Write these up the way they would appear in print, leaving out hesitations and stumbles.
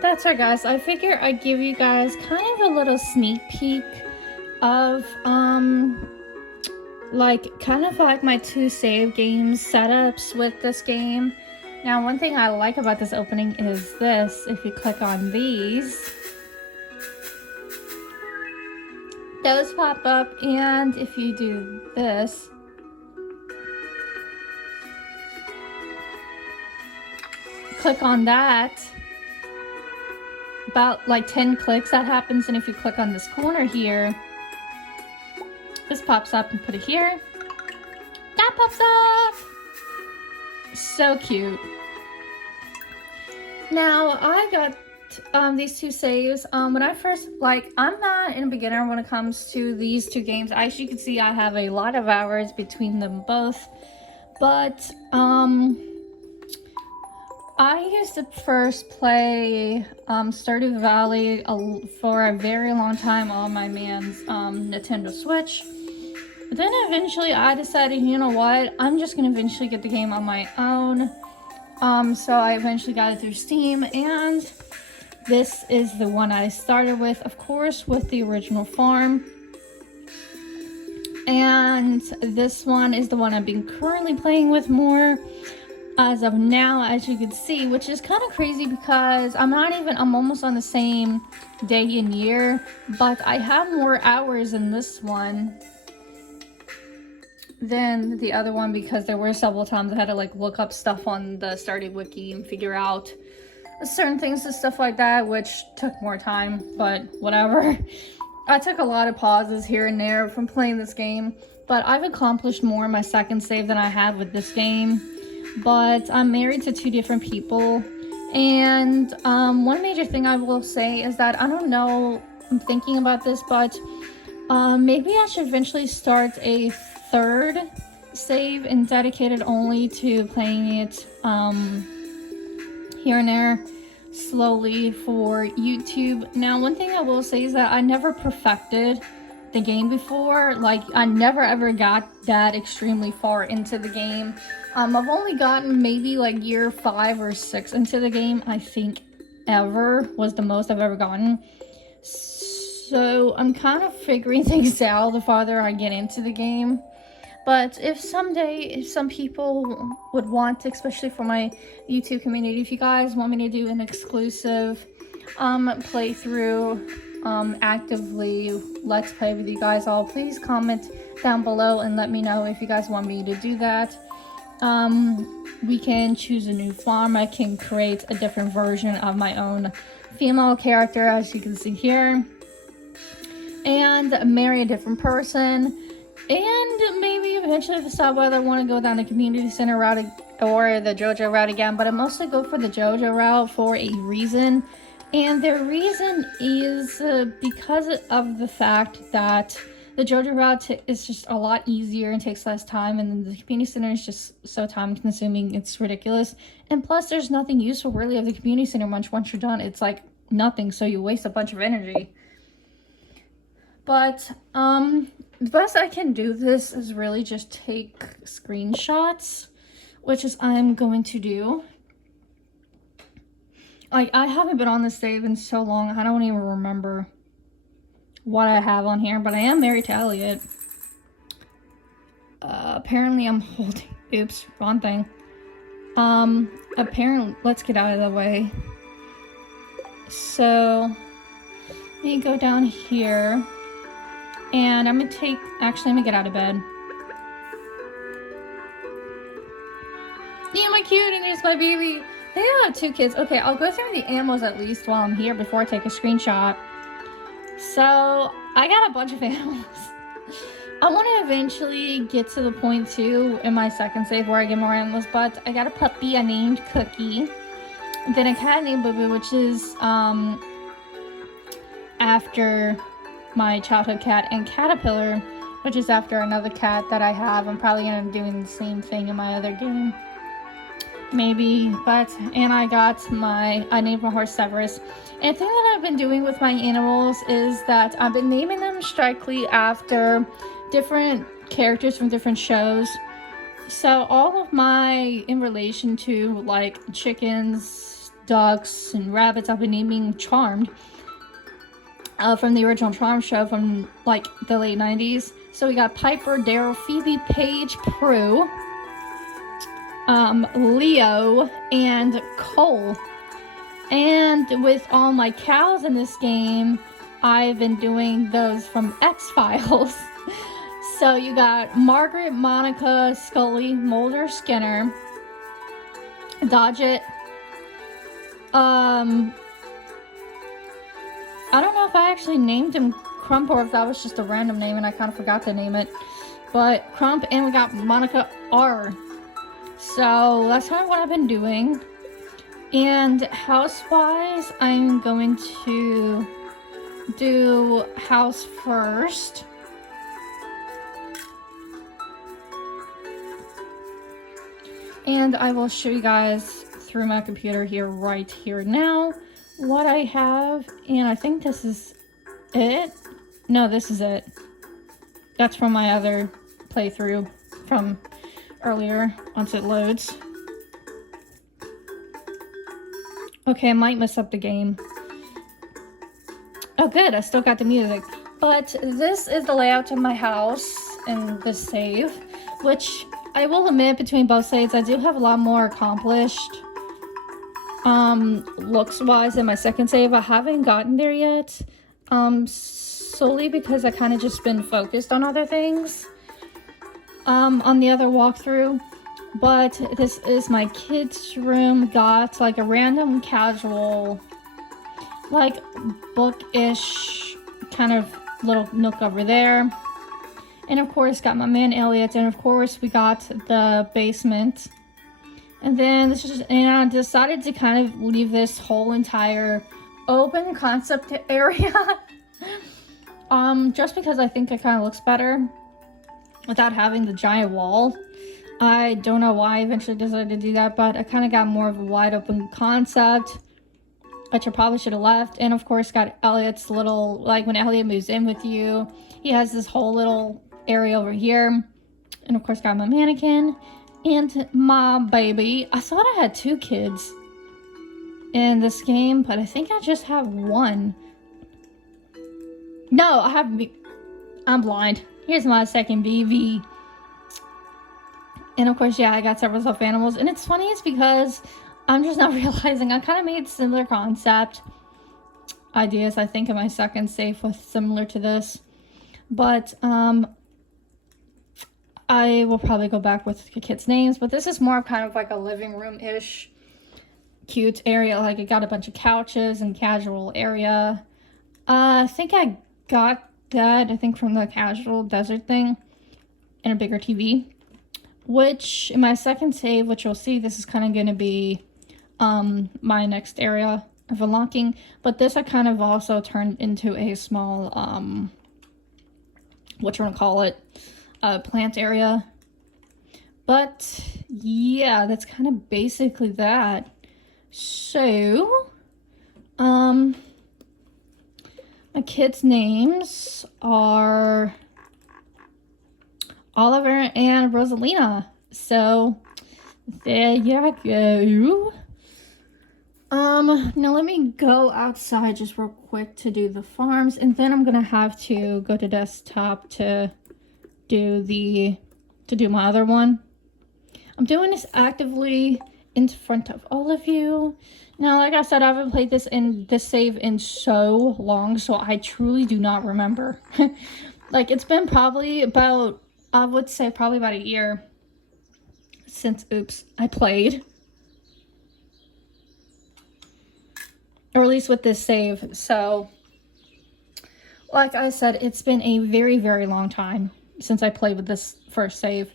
That's right, guys. I figure I'd give you guys kind of a little sneak peek of like kind of like my two save games setups with this game. Now, one thing I like about this opening is this. If you click on these, those pop up, and if you do this, click on that, about like 10 clicks that happens, and if you click on this corner here, this pops up, and put it here, that pops up. So cute. Now I got these two saves. When I first, like, I'm not a beginner when it comes to these two games. As you can see, I have a lot of hours between them both, but I used to first play Stardew Valley for a very long time on my man's Nintendo Switch. But then eventually I decided, you know what, I'm just gonna eventually get the game on my own. So I eventually got it through Steam, and this is the one I started with, of course, with the original farm. And this one is the one I've been currently playing with more as of now, as you can see, which is kind of crazy because I'm almost on the same day and year, but I have more hours in this one than the other one because there were several times I had to like look up stuff on the Stardew wiki and figure out certain things and stuff like that, which took more time, but whatever. I took a lot of pauses here and there from playing this game, but I've accomplished more in my second save than I have with this game. But I'm married to two different people, and one major thing I will say is that I don't know, I'm thinking about this, but maybe I should eventually start a third save and dedicate it only to playing it here and there slowly for YouTube. Now, one thing I will say is that I never perfected the game before. Like, I never ever got that extremely far into the game. I've only gotten maybe like year 5 or 6 into the game, I think, ever was the most I've ever gotten. So I'm kind of figuring things out the farther I get into the game. But if someday, if some people would want to, especially for my YouTube community, if you guys want me to do an exclusive playthrough, actively let's play with you guys all, please comment down below and let me know if you guys want me to do that. We can choose a new farm. I can create a different version of my own female character, as you can see here, and marry a different person. And maybe eventually decide whether I want to go down the community center route or the JoJo route again, but I mostly go for the JoJo route for a reason. And the reason is because of the fact that the JoJo route is just a lot easier and takes less time, and the community center is just so time consuming, it's ridiculous. And plus, there's nothing useful really of the community center once you're done. It's like nothing, so you waste a bunch of energy. But the best I can do this is really just take screenshots, which is I'm going to do. Like, I haven't been on this save in so long, I don't even remember what I have on here, but I am married to Elliot. Apparently I'm holding, oops, wrong thing. Apparently, let's get out of the way. So, let me go down here, and I'm gonna take, actually, let me get out of bed. Yeah, my cute, and there's my baby. They have 2 kids. Okay, I'll go through the animals at least while I'm here before I take a screenshot. So, I got a bunch of animals. I want to eventually get to the point too in my second save where I get more animals, but I got a puppy I named Cookie. Then a cat named Boo Boo, which is after my childhood cat, and Caterpillar, which is after another cat that I have. I'm probably gonna be doing the same thing in my other game. Maybe, but, and I named my horse Severus. And the thing that I've been doing with my animals is that I've been naming them strictly after different characters from different shows. So all of my, in relation to like chickens, ducks and rabbits I've been naming Charmed. From the original Charmed show from like the late 90s. So we got Piper, Daryl, Phoebe, Paige, Prue, Leo, and Cole. And with all my cows in this game, I've been doing those from X-Files. So you got Margaret, Monica, Scully, Mulder, Skinner, Dodgett. I don't know if I actually named him Crump or if that was just a random name and I kind of forgot to name it. But Crump, and we got Monica R. So that's kind of what I've been doing. And house-wise, I'm going to do house first. And I will show you guys through my computer here right here now what I have. And I think this is it. No, this is it. That's from my other playthrough from earlier once it loads. Okay, I might mess up the game. Oh good, I still got the music. But this is the layout of my house in this save, which I will admit between both saves I do have a lot more accomplished looks wise in my second save. I haven't gotten there yet, solely because I kind of just been focused on other things on the other walkthrough. But this is my kids' room. Got like a random casual, like bookish kind of little nook over there. And of course got my man Elliot, and of course we got the basement. And then this is, and I decided to kind of leave this whole entire open concept area just because I think it kind of looks better without having the giant wall. I don't know why I eventually decided to do that, but I kind of got more of a wide open concept, which I probably should have left. And of course got Elliot's little, like when Elliot moves in with you, he has this whole little area over here. And of course got my mannequin and my baby. I thought I had 2 kids in this game, but I think I just have 1. No, I'm blind. Here's my second baby. And of course, yeah, I got several stuffed animals. And it's funny, it's because I'm just not realizing I kind of made similar concept ideas. I think in my second save was similar to this. But I will probably go back with the kids' names. But this is more kind of like a living room-ish cute area. Like it got a bunch of couches and casual area. I think I got that, I think from the casual desert thing. And a bigger TV. Which, in my second save, which you'll see, this is kind of going to be my next area of unlocking. But this I kind of also turned into a small, what you want to call it, plant area. But, yeah, that's kind of basically that. So, my kids' names are Oliver and Rosalina. So there you go. Now let me go outside just real quick to do the farms, and then I'm gonna have to go to desktop to do my other one. I'm doing this actively in front of all of you. Now, like I said, I haven't played this save in so long, so I truly do not remember. Like, it's been probably about, I would say probably about a year since, I played. Or at least with this save. So, like I said, it's been a very, very long time since I played with this first save.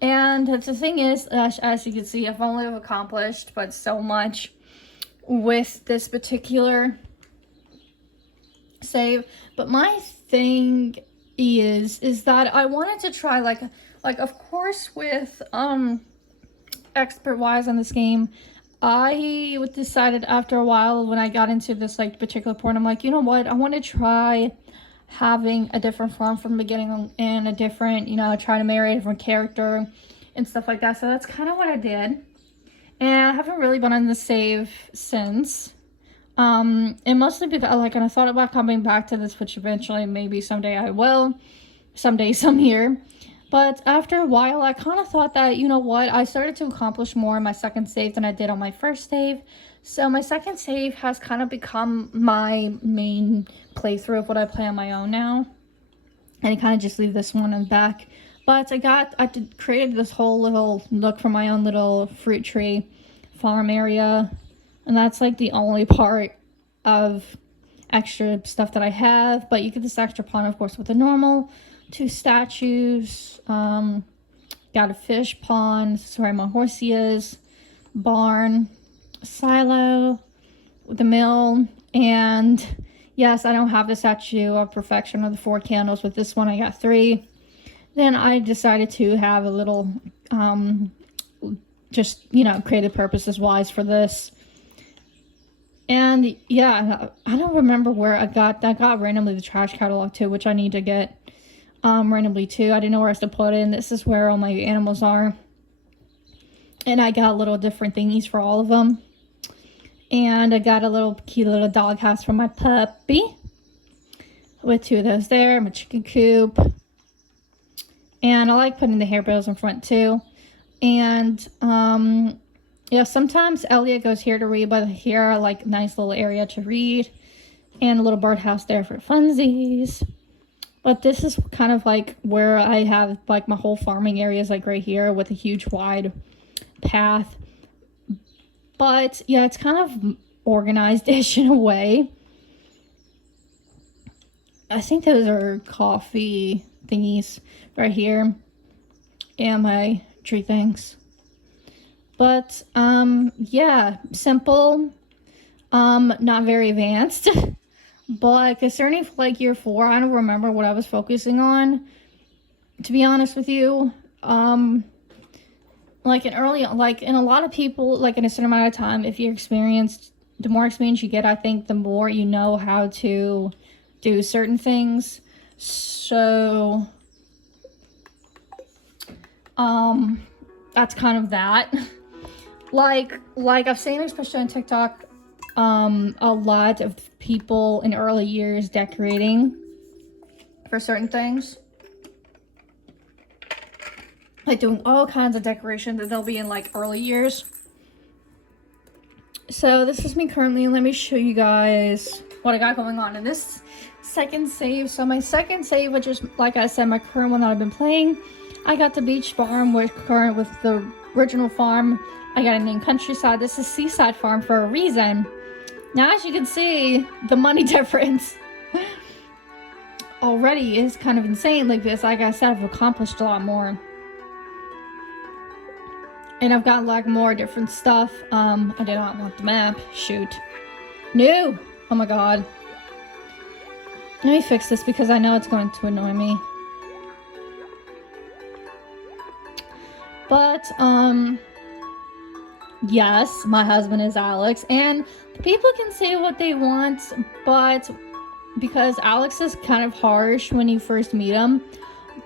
And the thing is, as you can see, I've only accomplished but so much with this particular save. But my thing is that I wanted to try like of course with expert wise on this game, I decided after a while when I got into this like particular point, I'm like, you know what, I want to try having a different farm from the beginning and a different, you know, try to marry a different character and stuff like that. So that's kind of what I did. And I haven't really been on the save since. And mostly because like, and I thought about coming back to this, which eventually maybe someday I will, someday, some year. But after a while, I kind of thought that, you know what, I started to accomplish more in my second save than I did on my first save. So my second save has kind of become my main playthrough of what I play on my own now. And I kind of just leave this one in the back. But created this whole little nook for my own little fruit tree farm area. And that's like the only part of extra stuff that I have. But you get this extra pond, of course, with the normal 2 statues. Got a fish pond. This is where my horsey is. Barn. Silo. The mill. And yes, I don't have the statue of perfection of the 4 candles. With this one, I got 3. Then I decided to have a little, just, you know, creative purposes wise for this. And yeah, I don't remember where I got randomly the trash catalog too, which I need to get randomly too. I didn't know where else to put it in. This is where all my animals are. And I got little different thingies for all of them. And I got a little cute little dog house for my puppy. With 2 of those there. My chicken coop. And I like putting the hairbows in front too. And yeah, sometimes Elliot goes here to read, but here like nice little area to read. And a little birdhouse there for funsies. But this is kind of like where I have like my whole farming area is like right here with a huge wide path. But yeah, it's kind of organized-ish in a way. I think those are coffee thingies right here. And my tree things. But yeah, simple. Not very advanced. But concerning for like year 4, I don't remember what I was focusing on. To be honest with you. Like in a lot of people, like in a certain amount of time, if you're experienced, the more experience you get, I think the more you know how to do certain things. So, that's kind of that. Like I've seen, especially on TikTok, a lot of people in early years decorating for certain things. Like doing all kinds of decoration that they'll be in like early years. So this is me currently. Let me show you guys what I got going on in this second save. So my second save, which is like I said, my current one that I've been playing, I got the beach farm with the original farm. I got it named Countryside. This is Seaside Farm for a reason. Now, as you can see, the money difference already is kind of insane. Like this, like I said, I've accomplished a lot more. And I've got like more different stuff. I did not want the map. Shoot. No! Oh my god. Let me fix this because I know it's going to annoy me. But, yes, my husband is Alex. And people can say what they want, but because Alex is kind of harsh when you first meet him.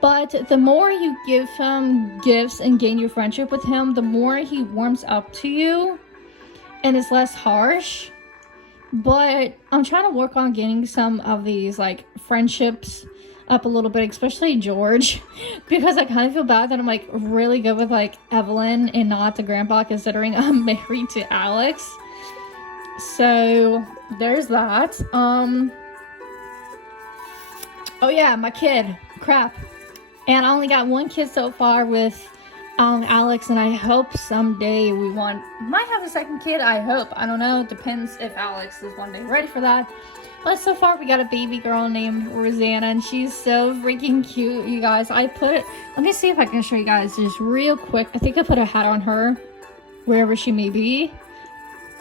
But the more you give him gifts and gain your friendship with him, the more he warms up to you and is less harsh. But I'm trying to work on getting some of these like friendships up a little bit, especially George, because I kind of feel bad that I'm like really good with like Evelyn and not the grandpa, considering I'm married to Alex. So there's that. Oh yeah, my kid. Crap. And I only got 1 kid so far with Alex, and I hope someday might have a second kid. I hope. I don't know. Depends if Alex is one day ready for that. But so far we got a baby girl named Rosanna, and she's so freaking cute, you guys. Let me see if I can show you guys just real quick. I think I put a hat on her, wherever she may be.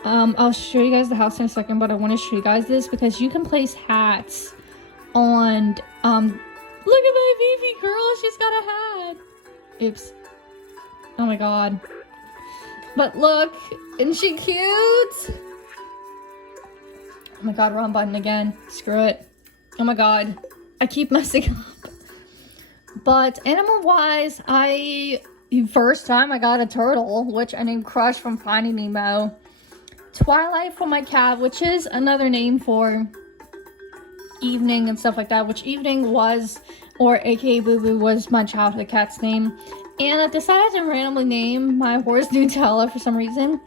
I'll show you guys the house in a second, but I want to show you guys this because you can place hats on, look at my baby girl, she's got a hat. Oops. Oh my god. But look, isn't she cute? Oh my god, wrong button again. Screw it. Oh my god. I keep messing up. But animal-wise, I First time I got a turtle, which I named Crush from Finding Nemo. Twilight for my cat, which is another name for evening and stuff like that, which evening was, or aka Boo Boo, was my childhood cat's name. And I decided to randomly name my horse Nutella for some reason.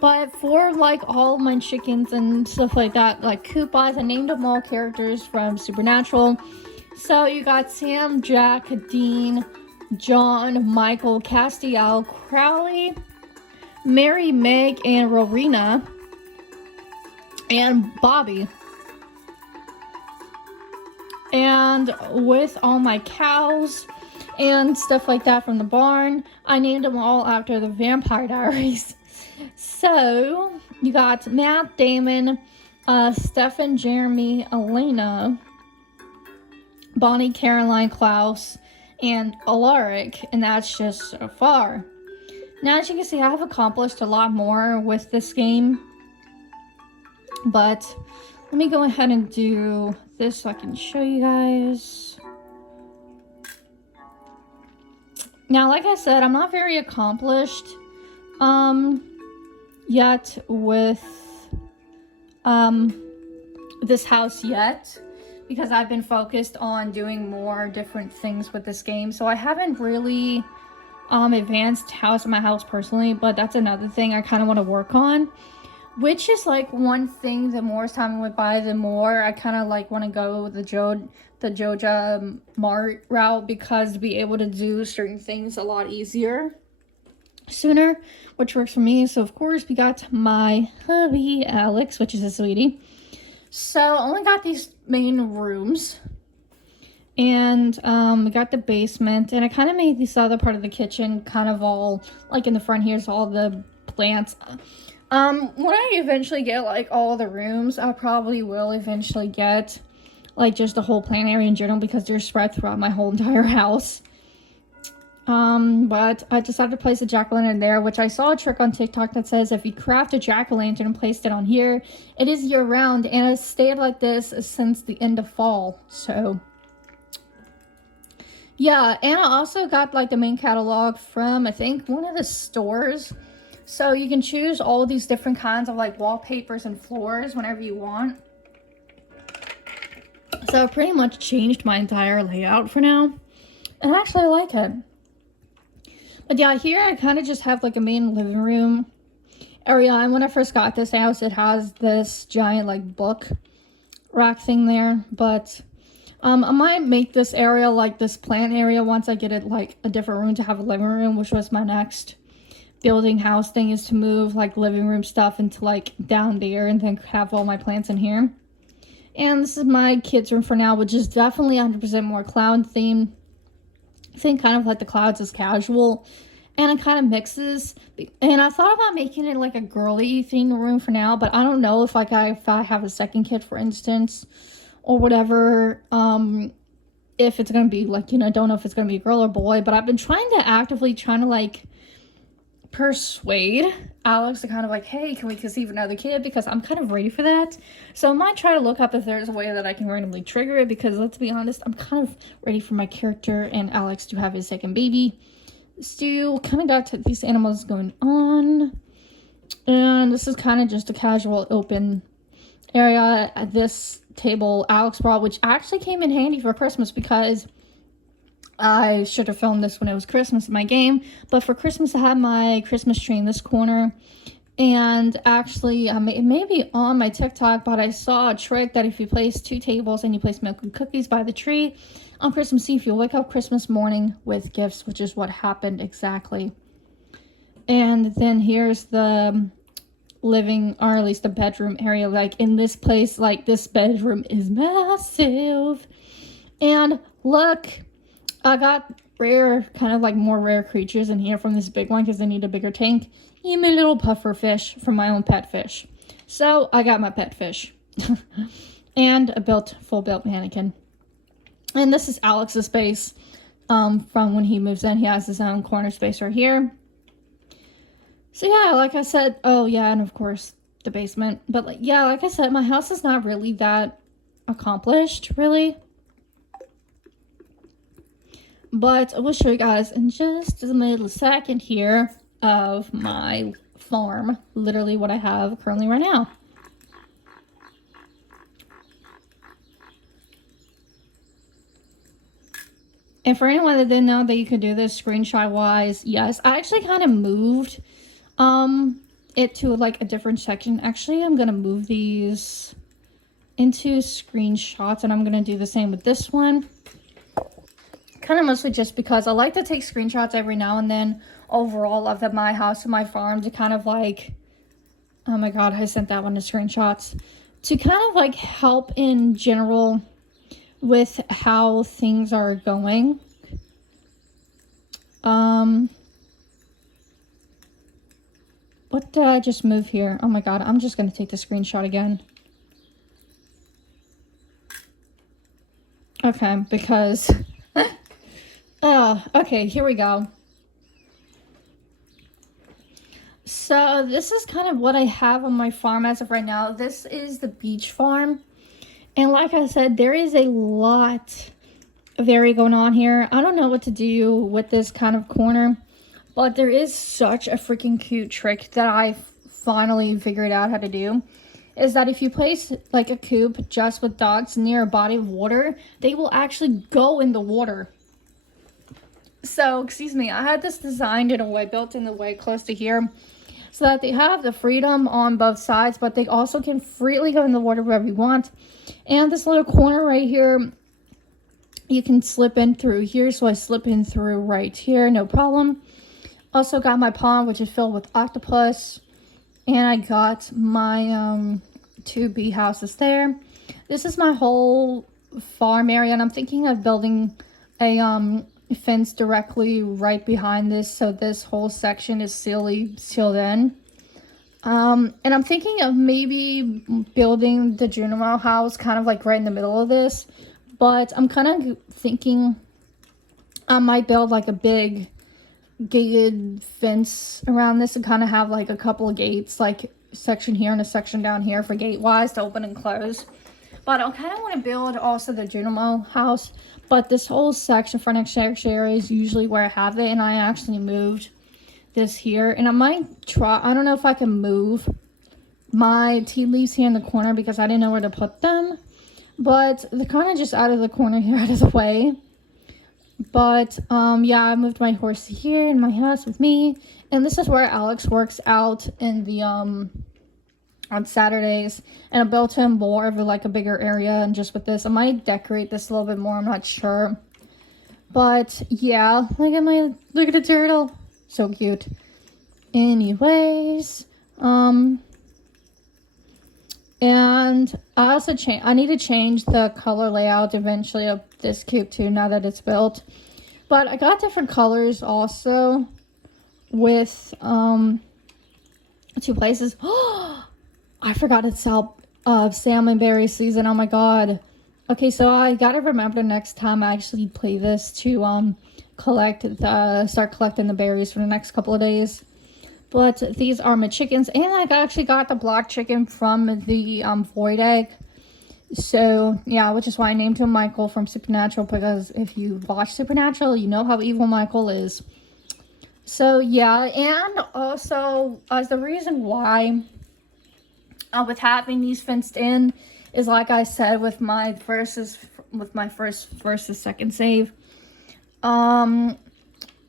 But for like all my chickens and stuff like that, like Koopas, I named them all characters from Supernatural. So you got Sam, Jack, Dean, John, Michael, Castiel, Crowley, Mary, Meg, and Rowena, and Bobby. And with all my cows and stuff like that from the barn, I named them all after the Vampire Diaries. So you got Matt, Damon, Stefan, Jeremy, Elena, Bonnie, Caroline, Klaus, and Alaric, and that's just so far. Now, as you can see, I have accomplished a lot more with this game, but let me go ahead and do this so I can show you guys. Now, like I said, I'm not very accomplished yet with this house yet, because I've been focused on doing more different things with this game. So I haven't really advanced my house personally, but that's another thing I kind of want to work on, which is like one thing, the more time went by, the more I kind of like want to go the Joja Mart route, because to be able to do certain things a lot easier sooner, which works for me. So of course we got my hubby Alex, which is a sweetie. So I only got these main rooms, and we got the basement, and I kind of made this other part of the kitchen kind of all like in the front. Here's all the plants. When I eventually get like all the rooms, I probably will eventually get like just the whole plant area in general, because they're spread throughout my whole entire house. But I decided to place a jack-o'-lantern there, which I saw a trick on TikTok that says if you craft a jack-o'-lantern and placed it on here, it is year-round, and it's stayed like this since the end of fall. So yeah, and I also got like the main catalog from, I think, one of the stores. So you can choose all these different kinds of like wallpapers and floors whenever you want. So I pretty much changed my entire layout for now, and I actually like it. But yeah, here I kind of just have like a main living room area. And when I first got this house, it has this giant like book rack thing there. But I might make this area like this plant area once I get it like a different room to have a living room, which was my next building house thing, is to move like living room stuff into like down there and then have all my plants in here. And this is my kids' room for now, which is definitely 100% more cloud themed. I think kind of like the clouds is casual, and it kind of mixes. And I thought about making it like a girly themed room for now, but I don't know if like if I have a second kid, for instance, or whatever, if it's gonna be like, you know, I don't know if it's gonna be a girl or boy. But I've been actively trying to like persuade Alex to kind of like, hey, can we conceive another kid, because I'm kind of ready for that. So I might try to look up if there's a way that I can randomly trigger it, because let's be honest, I'm kind of ready for my character and Alex to have his second baby. Still kind of got these animals going on, and this is kind of just a casual open area. At this table Alex brought, which actually came in handy for Christmas, because I should have filmed this when it was Christmas in my game, but for Christmas I had my Christmas tree in this corner. And actually, it may be on my TikTok, but I saw a trick that if you place 2 tables and you place milk and cookies by the tree on Christmas Eve, you'll wake up Christmas morning with gifts, which is what happened exactly. And then here's the living, or at least the bedroom area. Like in this place, like this bedroom is massive. And look, I got rare, kind of like more rare creatures in here from this big one, because I need a bigger tank. Even a little puffer fish from my own pet fish. So I got my pet fish. And a full built mannequin. And this is Alex's space from when he moves in. He has his own corner space right here. So yeah, like I said, oh yeah, and of course the basement. But like, yeah, like I said, my house is not really that accomplished, really. But I will show you guys in just a little second here of my farm, literally what I have currently right now. And for anyone that didn't know that you could do this screenshot wise, yes, I actually kind of moved it to like a different section. Actually, I'm gonna move these into screenshots, and I'm gonna do the same with this one. Kind of mostly just because I like to take screenshots every now and then overall of my house and my farm to kind of like, oh my god, I sent that one to screenshots, to kind of like help in general with how things are going. What did I just move here? Oh my god, I'm just gonna take the screenshot again. Okay, because okay, here we go. So this is kind of what I have on my farm as of right now. This is the beach farm. And like I said, there is a lot of area going on here. I don't know what to do with this kind of corner, but there is such a freaking cute trick that I finally figured out how to do. Is that if you place like a coop just with dogs near a body of water, they will actually go in the water. So, excuse me, I had this designed in a way, built in the way close to here, so that they have the freedom on both sides, but they also can freely go in the water wherever you want. And this little corner right here, you can slip in through here, so I slip in through right here, no problem. Also got my pond, which is filled with octopus, and I got my 2 bee houses there. This is my whole farm area, and I'm thinking of building a fence directly right behind this, so this whole section is sealed in. And I'm thinking of maybe building the Junimo house kind of like right in the middle of this, but I'm kind of thinking I might build like a big gated fence around this and kind of have like a couple of gates, like a section here and a section down here for gate wise to open and close. But I kind of want to build also the Junimo house, but this whole section, front exterior area, is usually where I have it, and I actually moved this here, and I might try, I don't know if I can move my tea leaves here in the corner because I didn't know where to put them, but they're kind of just out of the corner here, out of the way. But yeah, I moved my horse here in my house with me, and this is where Alex works out in the on Saturdays, and I built him more of like a bigger area. And just with this, I might decorate this a little bit more, I'm not sure, but yeah, look at the turtle, so cute. Anyways, and I also I need to change the color layout eventually of this cube too, now that it's built. But I got different colors also with 2 places. I forgot it's salmon berry season. Oh my god. Okay, so I gotta remember next time I actually play this to start collecting the berries for the next couple of days. But these are my chickens, and I actually got the black chicken from the void egg. So yeah, which is why I named him Michael from Supernatural, because if you watch Supernatural, you know how evil Michael is. So yeah, and also as the reason why with having these fenced in is, like I said, with my first versus second save,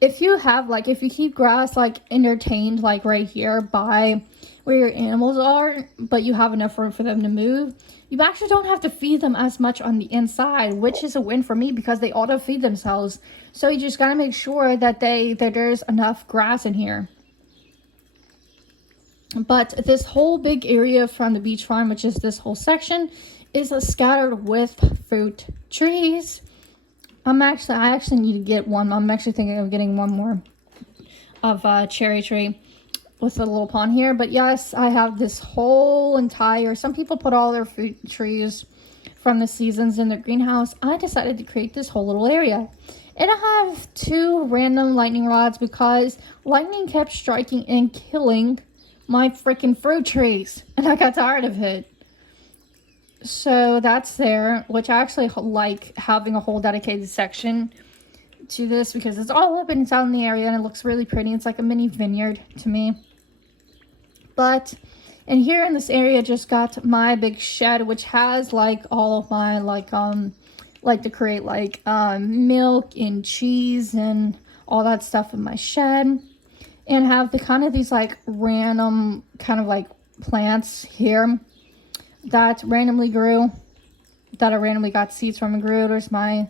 if you have like, if you keep grass like entertained like right here by where your animals are, but you have enough room for them to move, you actually don't have to feed them as much on the inside, which is a win for me because they auto feed themselves. So you just gotta make sure that there's enough grass in here. But this whole big area from the beach farm, which is this whole section, is scattered with fruit trees. I actually need to get one. I'm actually thinking of getting one more of a cherry tree with a little pond here. But yes, I have this whole entire, some people put all their fruit trees from the seasons in their greenhouse. I decided to create this whole little area. And I have 2 random lightning rods because lightning kept striking and killing my freaking fruit trees, and I got tired of it. So that's there, which I actually like having a whole dedicated section to this because it's all open, it's out in the area, and it looks really pretty. It's like a mini vineyard to me. But and here in this area, just got my big shed, which has like all of my like to create like milk and cheese and all that stuff in my shed, and have the kind of these like random kind of like plants here that randomly grew, that I randomly got seeds from and grew. There's my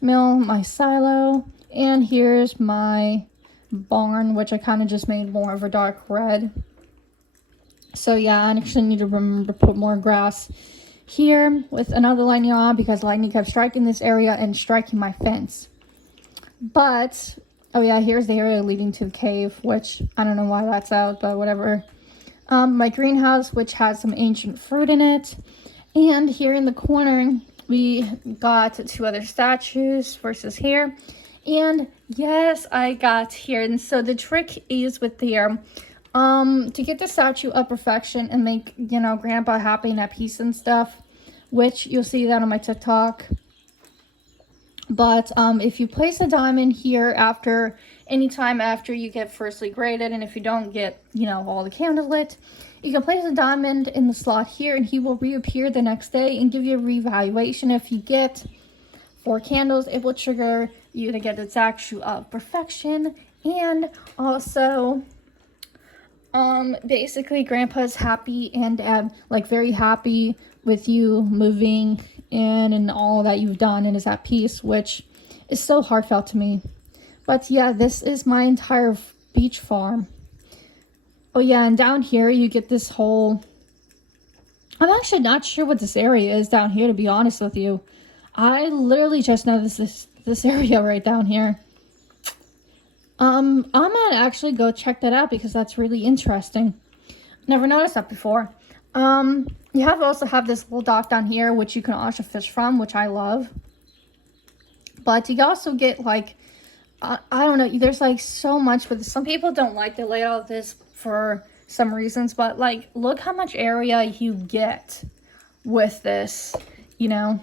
mill, my silo, and here's my barn, which I kind of just made more of a dark red. So yeah, I actually need to remember to put more grass here with another lightning on, because lightning kept striking this area and striking my fence. But oh yeah, here's the area leading to the cave, which I don't know why that's out, but whatever. My greenhouse, which has some ancient fruit in it. And here in the corner, we got 2 other statues versus here. And yes, I got here. And so the trick is with here, to get the statue of perfection and make, you know, Grandpa happy and at peace and stuff, which you'll see that on my TikTok. But if you place a diamond here after anytime after you get firstly graded, and if you don't get, you know, all the candles lit, you can place a diamond in the slot here and he will reappear the next day and give you a revaluation. If you get 4 candles, it will trigger you to get the statue of perfection. And also basically Grandpa's happy and like very happy with you moving in and all that you've done, and is at peace, which is so heartfelt to me. But yeah, this is my entire beach farm. Oh yeah, and down here you get this whole, I'm actually not sure what this area is down here, to be honest with you. I literally just know this area right down here. I'm gonna actually go check that out because that's really interesting. Never noticed that before. You also have this little dock down here, which you can also fish from, which I love. But you also get like, I don't know, there's like so much with this. Some people don't like the layout of this for some reasons, but like, look how much area you get with this, you know.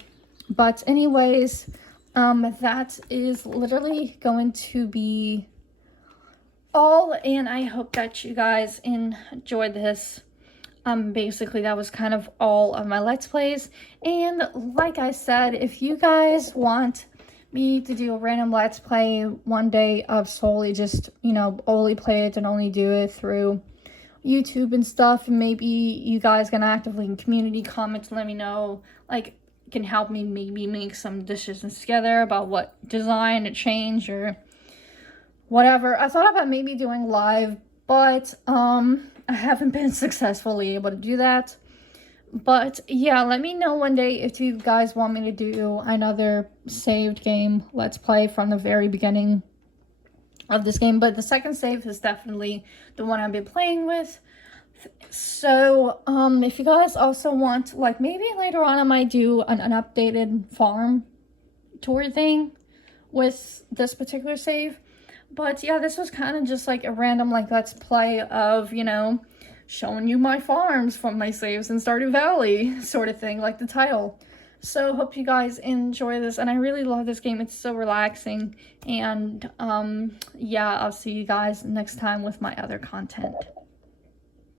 But anyways, that is literally going to be all, and I hope that you guys enjoyed this. Basically that was kind of all of my Let's Plays. And like I said, if you guys want me to do a random Let's Play one day of solely just, you know, only play it and only do it through YouTube and stuff, and maybe you guys can actively in community comments let me know, like, can help me maybe make some decisions together about what design to change or whatever. I thought about maybe doing live, but I haven't been successfully able to do that. But yeah, let me know one day if you guys want me to do another saved game Let's Play from the very beginning of this game. But the second save is definitely the one I've been playing with. So if you guys also want, like, maybe later on I might do an updated farm tour thing with this particular save. But yeah, this was kind of just like a random, like, Let's Play of, you know, showing you my farms from my saves in Stardew Valley sort of thing, like the title. So hope you guys enjoy this, and I really love this game. It's so relaxing. And yeah, I'll see you guys next time with my other content.